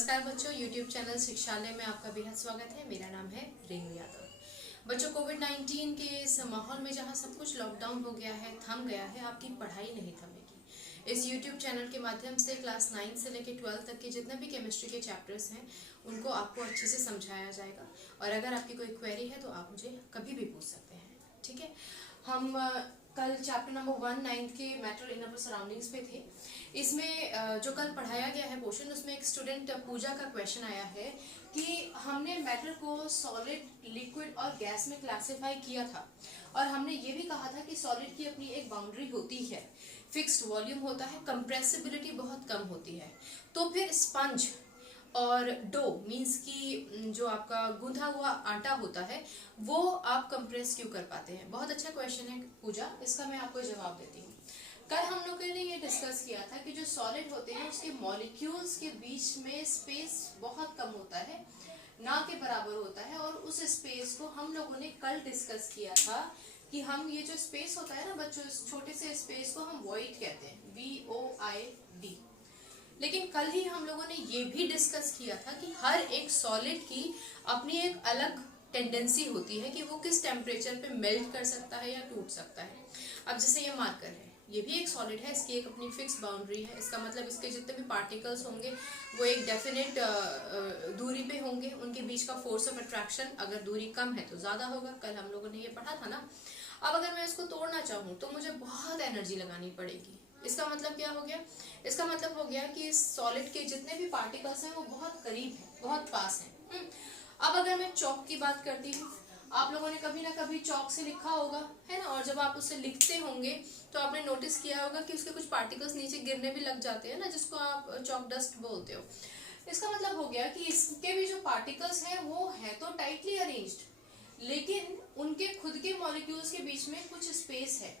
नमस्कार बच्चों, YouTube channel शिक्षालय में आपका बेहद स्वागत है। मेरा नाम है रेणु यादव। बच्चों, कोविड-19 के इस माहौल में जहां सब कुछ लॉकडाउन हो गया है, थम गया है, आपकी पढ़ाई नहीं थमेगी। इस YouTube चैनल के माध्यम से क्लास 9 से लेकर 12 तक के जितने भी केमिस्ट्री के चैप्टर्स हैं उनको आपको अच्छे से समझाया जाएगा। और अगर आपकी कोई क्वेरी है तो आप मुझे कभी भी पूछ सकते हैं, ठीक है। हम कल चैप्टर नंबर 1 9th के मैटर इन अवर सराउंडिंग्स पे थे। इसमें जो कल पढ़ाया गया है पोर्शन, उसमें एक स्टूडेंट पूजा का क्वेश्चन आया है कि हमने मैटर को सॉलिड, लिक्विड और गैस में क्लासिफाई किया था और हमने ये भी कहा था कि सॉलिड की अपनी एक बाउंड्री होती है, फिक्स्ड वॉल्यूम होता है, कंप्रेसिबिलिटी बहुत कम होती है। तो फिर स्पंज और डो मीन्स की जो आपका गूंथा हुआ आटा होता है वो आप कंप्रेस क्यों कर पाते हैं। बहुत अच्छा क्वेश्चन है पूजा, इसका मैं आपको जवाब देती हूँ। कल हम लोगों ने ये डिस्कस किया था कि जो सॉलिड होते हैं उसके मॉलिक्यूल्स के बीच में स्पेस बहुत कम होता है, ना के बराबर होता है। और उस स्पेस को हम लोगों ने कल डिस्कस किया था कि हम ये जो स्पेस होता है ना बच्चों, इस छोटे से स्पेस को हम वॉइड कहते हैं, VOID। लेकिन कल ही हम लोगों ने ये भी डिस्कस किया था कि हर एक सॉलिड की अपनी एक अलग टेंडेंसी होती है कि वो किस टेम्परेचर पे मेल्ट कर सकता है या टूट सकता है। अब जैसे ये मार्कर है, ये भी एक सॉलिड है, इसकी एक अपनी फिक्स बाउंड्री है। इसका मतलब इसके जितने भी पार्टिकल्स होंगे वो एक डेफिनेट दूरी पे होंगे, उनके बीच का फोर्स ऑफ अट्रैक्शन अगर दूरी कम है तो ज्यादा होगा। कल हम लोगों ने ये पढ़ा था ना। अब अगर मैं इसको तोड़ना चाहूँ तो मुझे बहुत एनर्जी लगानी पड़ेगी। इसका मतलब क्या हो गया? इसका मतलब हो गया कि इस सॉलिड के जितने भी पार्टिकल्स हैं वो बहुत करीब है, बहुत पास है। अब अगर मैं चौक की बात करती हूँ, आप लोगों ने कभी ना कभी चौक से लिखा होगा, है ना। और जब आप उससे लिखते होंगे तो आपने नोटिस किया होगा कि उसके कुछ पार्टिकल्स नीचे गिरने भी लग जाते हैं ना, जिसको आप चौक डस्ट बोलते हो। इसका मतलब हो गया कि इसके भी जो पार्टिकल्स हैं वो है तो टाइटली अरेंज्ड, लेकिन उनके खुद के मॉलिक्यूल्स के बीच में कुछ स्पेस है।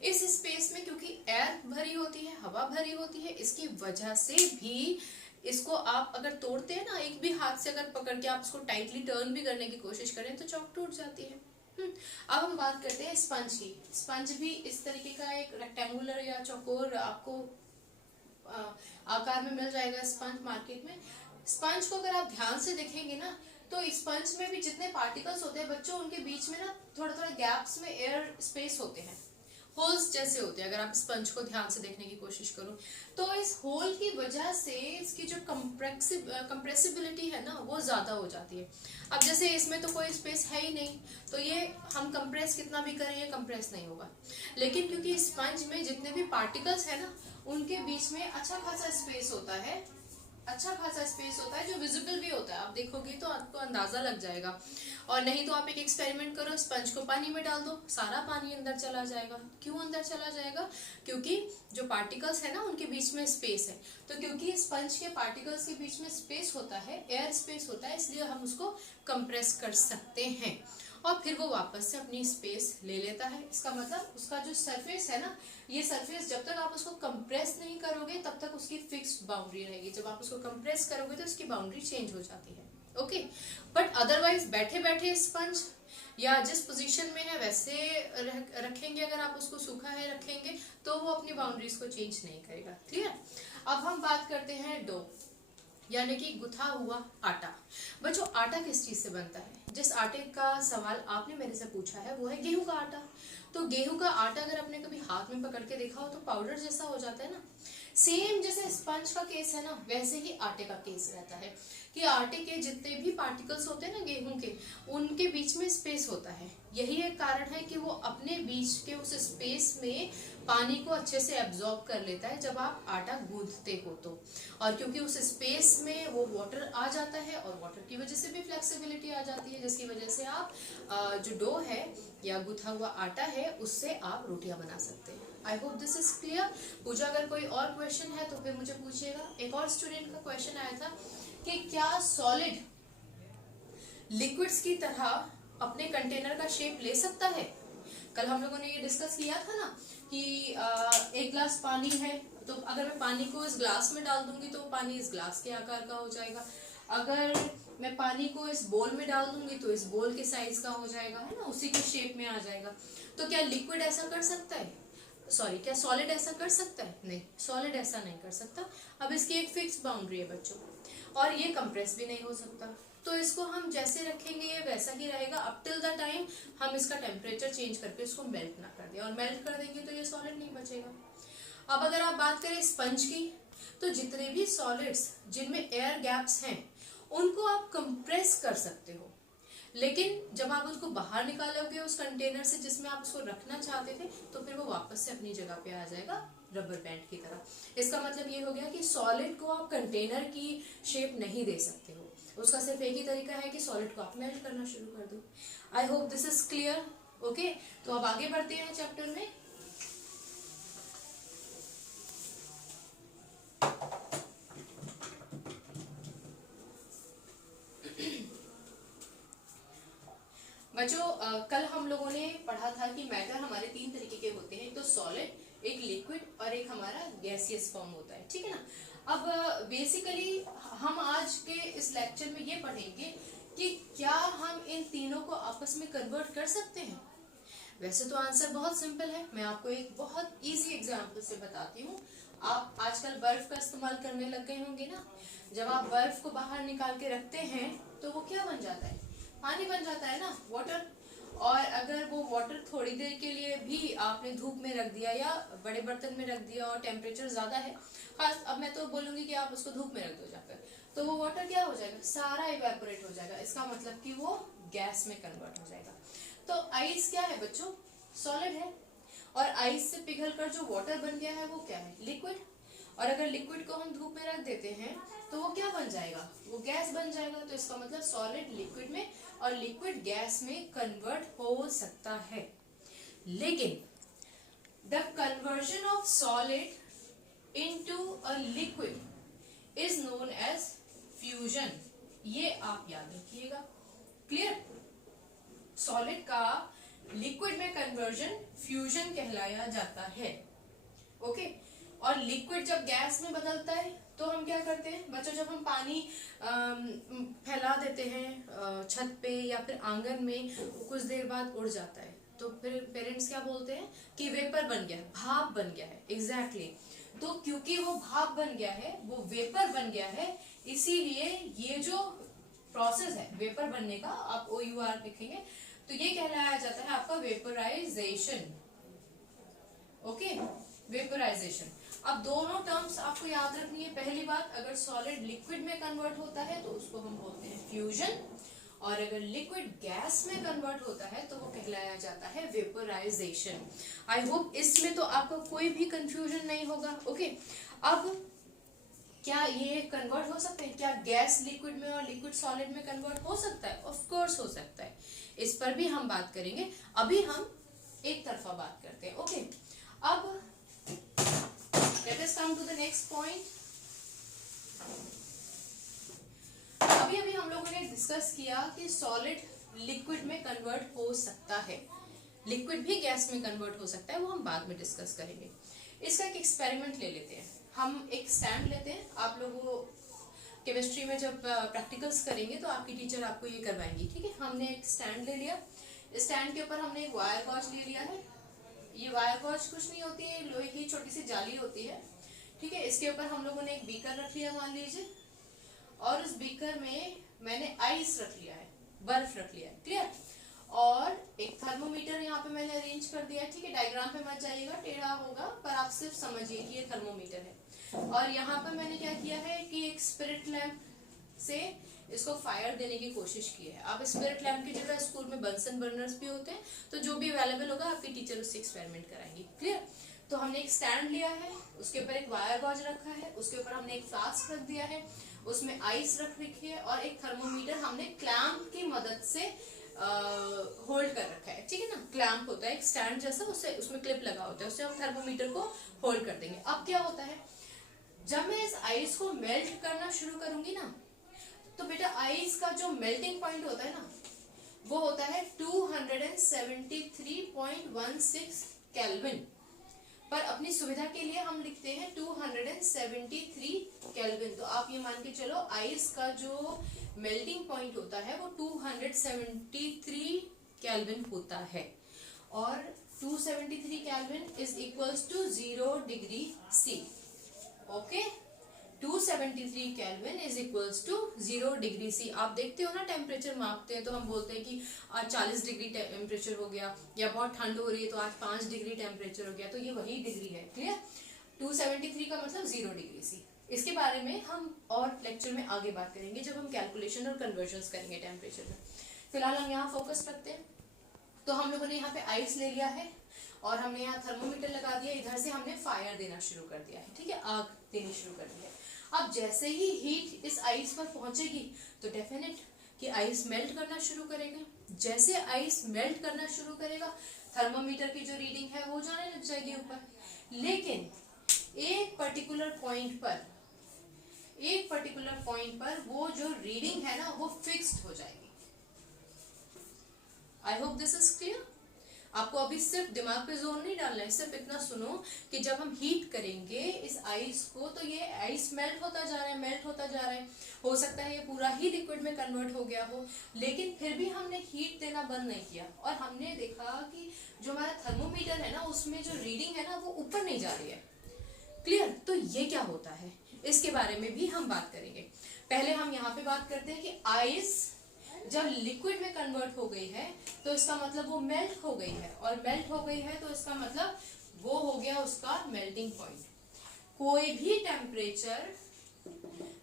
इस स्पेस में क्योंकि एयर भरी होती है, हवा भरी होती है, इसकी वजह से भी इसको आप अगर तोड़ते हैं ना, एक भी हाथ से अगर पकड़ के आप इसको टाइटली टर्न भी करने की कोशिश करें तो चौक टूट जाती है। अब हम बात करते हैं स्पंज की। स्पंज भी इस तरीके का एक रेक्टेंगुलर या चौकोर आपको आकार में मिल जाएगा स्पंज मार्केट में। स्पंज को अगर आप ध्यान से देखेंगे ना तो स्पंज में भी जितने पार्टिकल्स होते हैं बच्चों, उनके बीच में ना थोड़ा थोड़ा गैप्स में एयर स्पेस होते हैं, होल्स जैसे होते हैं। अगर आप स्पंज को ध्यान से देखने की कोशिश करो तो इस होल की वजह से इसकी जो कंप्रेसिबिलिटी है ना वो ज्यादा हो जाती है। अब जैसे इसमें तो कोई स्पेस है ही नहीं, तो ये हम कंप्रेस कितना भी करें ये कंप्रेस नहीं होगा। लेकिन क्योंकि स्पंज में जितने भी पार्टिकल्स है ना उनके बीच में अच्छा खासा स्पेस होता है, अच्छा खासा स्पेस होता है जो विजिबल भी होता है। आप देखोगे तो आपको अंदाजा लग जाएगा। और नहीं तो आप एक एक्सपेरिमेंट करो, स्पंज को पानी में डाल दो, सारा पानी अंदर चला जाएगा। क्यों अंदर चला जाएगा? क्योंकि जो पार्टिकल्स है ना उनके बीच में स्पेस है। तो क्योंकि स्पंज के पार्टिकल्स के बीच में स्पेस होता है, एयर स्पेस होता है, इसलिए हम उसको कंप्रेस कर सकते हैं और फिर वो वापस से अपनी स्पेस ले लेता है। इसका मतलब उसका जो सरफेस है ना, ये सरफेस जब तक आप उसको कंप्रेस नहीं करोगे तब तक उसकी फिक्स्ड बाउंड्री रहेगी। जब आप उसको कंप्रेस करोगे तो उसकी बाउंड्री चेंज हो जाती है। ओके, बट अदरवाइज बैठे बैठे स्पंज या जिस पोजीशन में है वैसे रखेंगे, अगर आप उसको सूखा है रखेंगे तो वो अपनी बाउंड्रीज को चेंज नहीं करेगा। क्लियर? अब हम बात करते हैं डो यानी कि गुथा हुआ आटा। बच्चों, आटा किस चीज से बनता है? जिस आटे का सवाल आपने मेरे से पूछा है वो है गेहूं का आटा। तो गेहूं का आटा अगर आपने कभी हाथ में पकड़ के देखा हो तो पाउडर जैसा हो जाता है ना। सेम जैसे स्पंज का केस है ना, वैसे ही आटे का केस रहता है कि आटे के जितने भी पार्टिकल्स होते हैं ना गेहूं के, उनके बीच में स्पेस होता है। यही एक कारण है कि वो अपने बीच के उस स्पेस में पानी को अच्छे से एब्जॉर्ब कर लेता है जब आप आटा गूंथते हो तो। और क्योंकि उस स्पेस में वो वाटर आ जाता है और वाटर की वजह से भी फ्लेक्सिबिलिटी आ जाती है, जिसकी वजह से आप जो डो है या गुथा हुआ आटा है उससे आप रोटियां बना सकते हैं। I hope this is clear. Pooja, अगर कोई और क्वेश्चन है तो फिर मुझे पूछिएगा। एक और स्टूडेंट का क्वेश्चन आया था कि क्या सॉलिड लिक्विड्स की तरह अपने कंटेनर का शेप ले सकता है? कल हम लोगों ने ये डिस्कस किया था ना कि एक ग्लास पानी है तो अगर मैं पानी को इस ग्लास में डाल दूंगी तो पानी इस ग्लास के आकार का हो जाएगा। अगर मैं पानी को इस बोल में डाल दूंगी तो इस बोल के साइज का हो जाएगा, है ना, उसी के शेप में आ जाएगा। तो क्या लिक्विड ऐसा कर सकता है? सॉरी, क्या सॉलिड ऐसा कर सकता है? नहीं, सॉलिड ऐसा नहीं कर सकता। अब इसकी एक फिक्स बाउंड्री है बच्चों। और ये कंप्रेस भी नहीं हो सकता। तो इसको हम जैसे रखेंगे ये वैसा ही रहेगा अप टिल द टाइम हम इसका टेम्परेचर चेंज करके इसको मेल्ट ना कर दें, और मेल्ट कर देंगे तो ये सॉलिड नहीं बचेगा। अब अगर आप बात करें स्पंज की, तो जितने भी सॉलिड्स जिनमें एयर गैप्स हैं उनको आप कंप्रेस कर सकते हो, लेकिन जब आप उसको बाहर निकालोगे उस कंटेनर से जिसमें आप उसको रखना चाहते थे, तो फिर वो वापस से अपनी जगह पे आ जाएगा रबर बैंड की तरह। इसका मतलब ये हो गया कि सॉलिड को आप कंटेनर की शेप नहीं दे सकते हो, उसका सिर्फ एक ही तरीका है कि सॉलिड को आप मेल्ट करना शुरू कर दो। आई hope this is clear. Okay, तो अब आगे बढ़ते हैं चैप्टर में। बच्चों कल हम लोगों ने पढ़ा था कि मैटर हमारे तीन तरीके के होते हैं, तो सॉलिड, एक लिक्विड और एक हमारा गैसियस फॉर्म होता है, ठीक है ना। अब बेसिकली हम आज के इस लेक्चर में ये पढ़ेंगे कि क्या हम इन तीनों को आपस में कन्वर्ट कर सकते हैं। वैसे तो आंसर बहुत सिंपल है, मैं आपको एक बहुत इजी एग्जांपल से बताती हूँ। आप आजकल बर्फ का इस्तेमाल करने लग गए होंगे ना। जब आप बर्फ को बाहर निकाल के रखते हैं तो वो क्या बन जाता है, पानी बन जाता है ना, वाटर। और अगर वो वाटर थोड़ी देर के लिए भी आपने धूप में रख दिया या बड़े बर्तन में रख दिया और टेम्परेचर ज्यादा है, खास अब मैं तो बोलूंगी कि आप उसको धूप में रख दो जाकर, तो वो वाटर क्या हो जाएगा, सारा इवेपोरेट हो जाएगा। इसका मतलब कि वो गैस में कन्वर्ट हो जाएगा। तो आइस क्या है बच्चों, सॉलिड है, और आइस से पिघलकर जो वाटर बन गया है वो क्या है, लिक्विड। और अगर लिक्विड को हम धूप में रख देते हैं तो वो क्या बन जाएगा, वो गैस बन जाएगा। तो इसका मतलब सॉलिड लिक्विड में और लिक्विड गैस में कन्वर्ट हो सकता है। लेकिन the conversion of solid into a liquid is known as fusion. ये आप याद रखिएगा, क्लियर। सॉलिड का लिक्विड में कन्वर्जन फ्यूजन कहलाया जाता है। ओके, और लिक्विड जब गैस में बदलता है तो हम क्या करते हैं बच्चों, जब हम पानी फैला देते हैं छत पे या फिर आंगन में, कुछ देर बाद उड़ जाता है, तो फिर पेरेंट्स क्या बोलते हैं कि वेपर बन गया है, भाप बन गया है। एग्जैक्टली तो क्योंकि वो भाप बन गया है, वो वेपर बन गया है, इसीलिए ये जो प्रोसेस है वेपर बनने का, आप OUR लिखेंगे तो ये कहलाया जाता है आपका वेपराइजेशन। Okay, vaporisation. अब दोनों टर्म्स आपको याद रखनी है। पहली बात, अगर सॉलिड लिक्विड में कन्वर्ट होता है तो उसको हम बोलते हैं फ्यूजन, और अगर लिक्विड गैस में कन्वर्ट होता है तो वो कहलाया जाता है वेपराइजेशन। आई होप इसमें तो आपका कोई भी कंफ्यूजन नहीं होगा। ओके, अब क्या ये कन्वर्ट हो सकते हैं, क्या गैस लिक्विड में और लिक्विड सॉलिड में कन्वर्ट हो सकता है? ऑफ कोर्स हो सकता है, इस पर भी हम बात करेंगे। अभी हम एक तरफा बात करते हैं। ओके, अब let us come to the next point। अभी हम लोगों ने डिस्कस किया कि सॉलिड लिक्विड में कन्वर्ट हो सकता है, लिक्विड भी गैस में कन्वर्ट हो सकता है, वो हम बाद में डिस्कस करेंगे। इसका एक एक्सपेरिमेंट ले लेते हैं। हम एक स्टैंड लेते हैं, आप लोगों केमिस्ट्री में जब प्रैक्टिकल्स करेंगे तो आपकी टीचर आपको ये करवाएंगी, ठीक है। हमने एक स्टैंड ले लिया, स्टैंड के ऊपर हमने एक वायर गॉज ले लिया है। ये वायर गॉज कुछ नहीं होती है, लोहे की छोटी सी जाली होती है, ठीक है। इसके ऊपर हम लोगों ने एक बीकर रख लिया मान लीजिए, और उस बीकर में मैंने आइस रख लिया है, बर्फ रख लिया है, क्लियर। और एक थर्मोमीटर यहाँ पे मैंने अरेंज कर दिया है, ठीक है। डायग्राम पे मत जाइएगा, टेढ़ा होगा, पर आप सिर्फ समझिए कि ये थर्मोमीटर है। और यहाँ पे मैंने क्या किया है कि एक स्पिरिट लैंप से इसको फायर देने की कोशिश की है। आप स्पिरिट लैंप की जगह स्कूल में बंसन बर्नर्स भी होते हैं, तो जो भी अवेलेबल होगा आपकी टीचर उससे एक्सपेरिमेंट कराएंगी, क्लियर। तो हमने एक स्टैंड लिया है, उसके ऊपर एक वायर गॉज रखा है, उसके ऊपर हमने एक फ्लास्क रख दिया है, उसमें आइस रख रखी है, और एक थर्मोमीटर हमने क्लैंप की मदद से होल्ड कर रखा है, ठीक है ना। क्लैंप होता है एक स्टैंड जैसा, उससे उसमें क्लिप लगा होता है, उससे हम थर्मोमीटर को होल्ड कर देंगे। अब क्या होता है, जब मैं इस आइस को मेल्ट करना शुरू करूंगी ना, तो बेटा आइस का जो मेल्टिंग पॉइंट होता है ना, वो होता है 273.16 केल्विन। पर अपनी सुविधा के लिए हम लिखते हैं 273 केल्विन। तो आप ये मान के चलो आइस का जो मेल्टिंग पॉइंट होता है वो 273 केल्विन होता है, और 273 kelvin is equals to 0 degree C। Okay, 273 kelvin is equals to 0 degree C. आप देखते हो ना टेम्परेचर मापते हैं तो हम बोलते हैं कि आज 40 डिग्री टेम्परेचर हो गया, या बहुत ठंड हो रही है तो आज 5 डिग्री टेम्परेचर हो गया, तो ये वही डिग्री है। क्लियर? 273 का मतलब 0 डिग्री सी। इसके बारे में हम और लेक्चर में आगे बात करेंगे जब हम कैलकुलेशन और कन्वर्जन करेंगे टेम्परेचर में। फिलहाल हम यहाँ फोकस रखते हैं। तो हम लोगों ने यहाँ पे आइस ले लिया है और हमने यहाँ थर्मोमीटर लगा दिया, इधर से हमने फायर देना शुरू कर दिया है, ठीक है, आग देनी शुरू कर दी है। अब जैसे ही हीट इस आइस पर पहुंचेगी तो डेफिनेट कि आइस मेल्ट करना शुरू करेगा। जैसे आइस मेल्ट करना शुरू करेगा थर्मोमीटर की जो रीडिंग है वो जाने लग जाएगी ऊपर, लेकिन एक पर्टिकुलर पॉइंट पर वो जो रीडिंग है ना वो फिक्स्ड हो जाएगी। आई होप दिस इज क्लियर। आपको अभी सिर्फ दिमाग पे जोर नहीं डालना है, सिर्फ इतना सुनो कि जब हम हीट करेंगे इस आइस को तो ये आइस मेल्ट होता जा रहा है। हो सकता है ये पूरा ही लिक्विड में कन्वर्ट हो गया हो, लेकिन फिर भी हमने हीट देना बंद नहीं किया और हमने देखा कि जो हमारा थर्मोमीटर है ना उसमें जो रीडिंग है ना वो ऊपर नहीं जा रही है। क्लियर? तो ये क्या होता है इसके बारे में भी हम बात करेंगे। पहले हम यहाँ पे बात करते हैं कि आइस जब लिक्विड में कन्वर्ट हो गई है तो इसका मतलब वो मेल्ट हो गई है, और मेल्ट हो गई है तो इसका मतलब वो हो गया उसका मेल्टिंग पॉइंट। कोई भी टेम्परेचर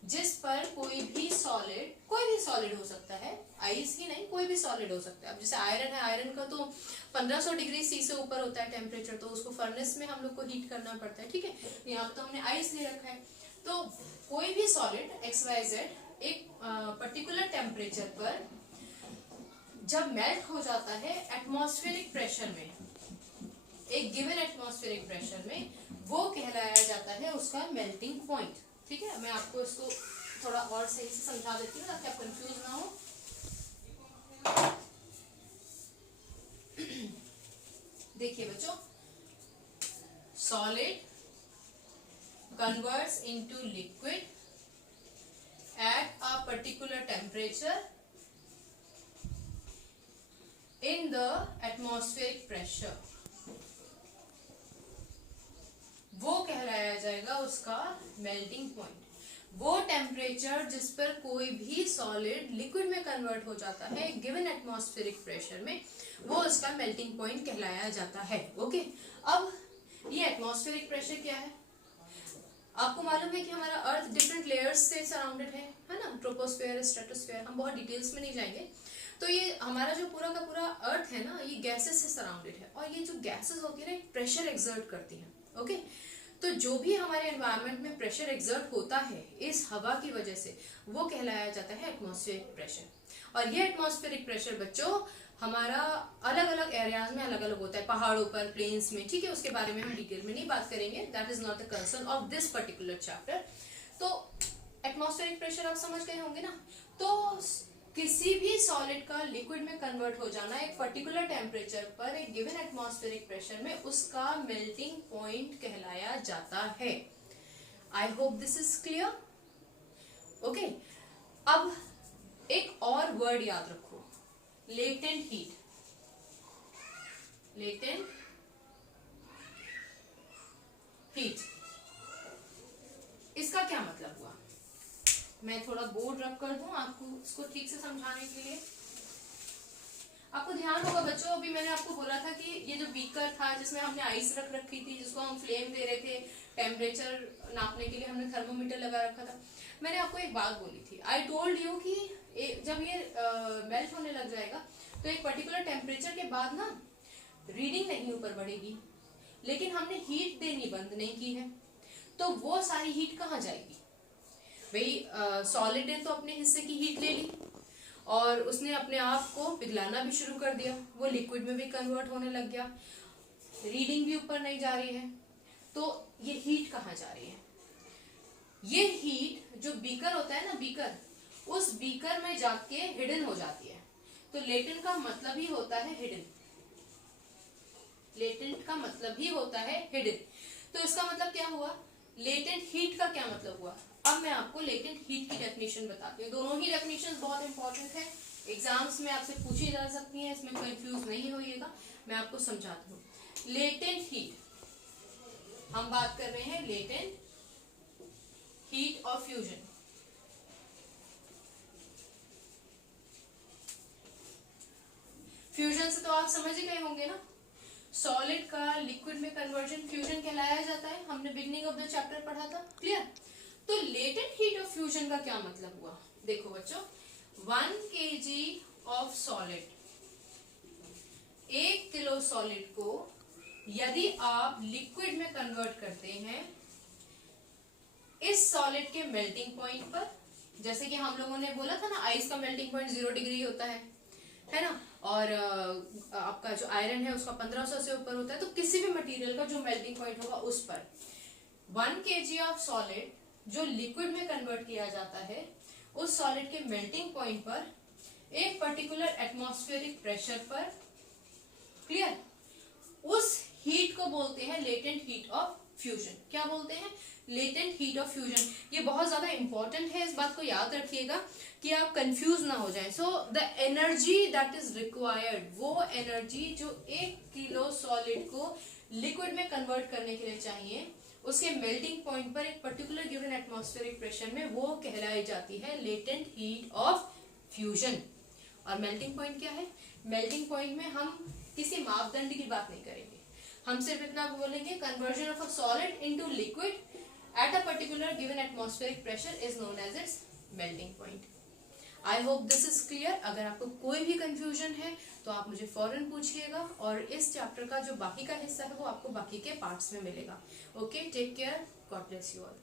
जिस पर कोई भी सॉलिड हो सकता है, आइस ही नहीं कोई भी सॉलिड हो सकता है। अब जैसे आयरन है, आयरन का तो 1500 डिग्री सी से ऊपर होता है टेम्परेचर, तो उसको फर्नेस में हम लोग को हीट करना पड़ता है, ठीक है। यहाँ पे तो हमने आइस ले रखा है। तो कोई भी सॉलिड XYZ एक पर्टिकुलर टेम्परेचर पर जब मेल्ट हो जाता है एटमॉस्फेरिक प्रेशर में, एक गिवन एटमॉस्फेरिक प्रेशर में, वो कहलाया जाता है उसका मेल्टिंग पॉइंट। ठीक है, मैं आपको इसको थोड़ा और सही से समझा देती हूँ ताकि आप कंफ्यूज ना हो। देखिए बच्चों, solid converts into liquid at a particular temperature in the atmospheric pressure, वो कहलाया जाएगा उसका मेल्टिंग पॉइंट। वो टेम्परेचर जिस पर कोई भी सॉलिड लिक्विड में कन्वर्ट हो जाता है गिवन एटमॉस्फेरिक प्रेशर में, वो उसका मेल्टिंग पॉइंट कहलाया जाता है। ओके, अब ये एटमॉस्फेरिक प्रेशर क्या है? आपको मालूम है कि हमारा अर्थ डिफरेंट लेयर्स से सराउंडेड है ना, ट्रोपोस्फेयर, स्ट्रेटोस्फेयर, हम बहुत डिटेल्स में नहीं जाएंगे। तो ये हमारा जो पूरा का पूरा अर्थ है ना, ये गैसेस से सराउंडेड है, और ये जो गैसेस होती है ना प्रेशर एक्सर्ट करती हैं। ओके, तो जो भी हमारे एनवायरनमेंट में प्रेशर एक्सर्ट होता है इस हवा की वजह से, वो कहलाया जाता है एटमॉस्फेरिक प्रेशर। और ये एटमॉस्फेरिक प्रेशर बच्चों हमारा अलग अलग एरियाज में अलग अलग होता है, पहाड़ों पर, प्लेन्स में, ठीक है, उसके बारे में हम डिटेल में नहीं बात करेंगे, that is not the concern of this particular chapter. तो एटमॉस्फेरिक प्रेशर आप समझ गए होंगे ना। तो किसी भी सॉलिड का लिक्विड में कन्वर्ट हो जाना एक पर्टिकुलर टेम्परेचर पर एक गिवन एटमॉस्फेरिक प्रेशर में, उसका मेल्टिंग पॉइंट कहलाया जाता है। आई hope this is clear. Okay, अब एक और वर्ड याद रखो, लेटेंट हीट। लेटेंट हीट, इसका क्या मतलब हुआ? मैं थोड़ा बोर्ड रब कर दूं आपको इसको ठीक से समझाने के लिए। आपको ध्यान होगा बच्चों, अभी मैंने आपको बोला था कि ये जो बीकर था जिसमें हमने आइस रख रखी थी, जिसको हम फ्लेम दे रहे थे, टेम्परेचर नापने के लिए हमने थर्मोमीटर लगा रखा था। मैंने आपको एक बात बोली थी, आई टोल्ड यू कि जब ये मेल्ट होने लग जाएगा तो एक पर्टिकुलर टेम्परेचर के बाद ना रीडिंग नहीं ऊपर बढ़ेगी, लेकिन हमने हीट देनी बंद नहीं की है, तो वो सारी हीट कहाँ जाएगी? भाई सॉलिड ने तो अपने हिस्से की हीट ले ली और उसने अपने आप को पिघलाना भी शुरू कर दिया, वो लिक्विड में भी कन्वर्ट होने लग गया, रीडिंग भी ऊपर नहीं जा रही है, तो ये हीट कहाँ जा रही है? ये हीट जो बीकर होता है ना, बीकर, उस बीकर में जाके हिडन हो जाती है। तो लेटेंट का मतलब ही होता है हिडन, लेटेंट का मतलब ही होता है हिडन। तो इसका मतलब क्या हुआ? लेटेंट हीट का क्या मतलब हुआ? अब मैं आपको लेटेंट हीट की डेफिनेशन बताती हूँ। दोनों ही डेफिनेशन बहुत इंपॉर्टेंट है, एग्जाम्स में आपसे पूछी जा सकती है, इसमें कंफ्यूज नहीं होइएगा, मैं आपको समझाती हूँ। लेटेंट हीट, हम बात कर रहे हैं latent heat of fusion. Fusion से तो आप समझ ही गए होंगे ना, सॉलिड का लिक्विड में कन्वर्जन फ्यूजन कहलाया जाता है, हमने बिगनिंग ऑफ द चैप्टर पढ़ा था, क्लियर। तो लेटेंट हीट ऑफ फ्यूजन का क्या मतलब हुआ, देखो बच्चों, 1 kg of solid, 1 kilo solid को यदि आप लिक्विड में कन्वर्ट करते हैं इस सॉलिड के मेल्टिंग पॉइंट पर, जैसे कि हम लोगों ने बोला था ना आइस का मेल्टिंग पॉइंट 0 डिग्री होता है ना, और आपका जो आयरन है उसका 1500 से ऊपर होता है, तो किसी भी मटेरियल का जो मेल्टिंग पॉइंट होगा उस पर 1 kg ऑफ सॉलिड जो लिक्विड में कन्वर्ट किया जाता है, उस सॉलिड के मेल्टिंग पॉइंट पर एक पर्टिकुलर एटमॉस्फेरिक प्रेशर पर, क्लियर, उस हीट को बोलते हैं लेटेंट हीट ऑफ फ्यूजन। क्या बोलते हैं, लेटेंट हीट ऑफ फ्यूजन। ये बहुत ज्यादा इंपॉर्टेंट है, इस बात को याद रखिएगा कि आप कंफ्यूज ना हो जाएं। So the energy that is required, वो एनर्जी जो 1 किलो सॉलिड को लिक्विड में कन्वर्ट करने के लिए चाहिए, उसके मेल्टिंग पॉइंट पर एक पर्टिकुलर गिवन एटमॉस्फेरिक प्रेशर में, वो कहलाई जाती है लेटेंट हीट ऑफ फ्यूजन। और मेल्टिंग पॉइंट क्या है, मेल्टिंग पॉइंट में हम किसी मापदंड की बात नहीं करेंगे, हम सिर्फ इतना बोलेंगे conversion of a solid into liquid at a particular given atmospheric pressure is known as its melting point. I hope this is clear. अगर आपको कोई भी कंफ्यूजन है तो आप मुझे फौरन पूछिएगा, और इस चैप्टर का जो बाकी का हिस्सा है वो आपको बाकी के पार्ट्स में मिलेगा। Okay, take care, God bless you all.